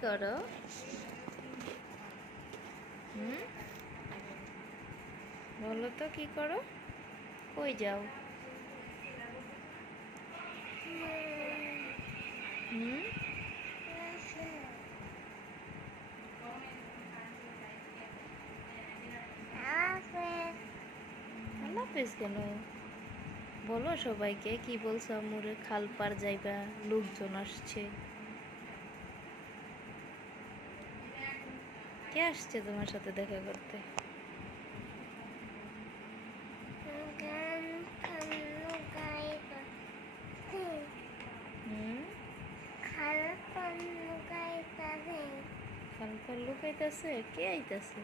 করো? হুম, বলো তো কি করো? কই যাও? হুম, আল্লাহ হাফেজ কেন? বলো সবাইকে, কি বলছো আম্মুরে? খাল পার যাইবা, লোকজন আসছে। কে আসছে তোমার সাথে দেখা করতে? হুম, খাল পার লুকাইতেছে? কে আইতাছে?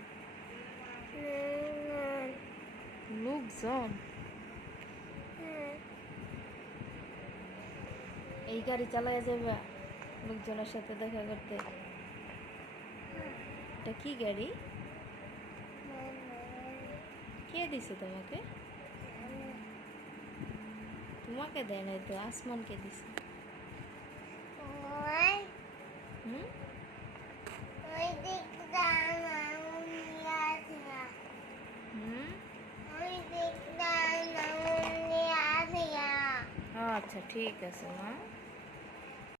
লোকজন? এই গাড়ি চালায় যাবা লোকজনের সাথে দেখা করতে? এটা কি গাড়ি? কে দিছে তোমাকে? তোমাকে দেয় নাই তো, আসমানকে দিছে। হুম, হুম, আচ্ছা ঠিক আছে মা।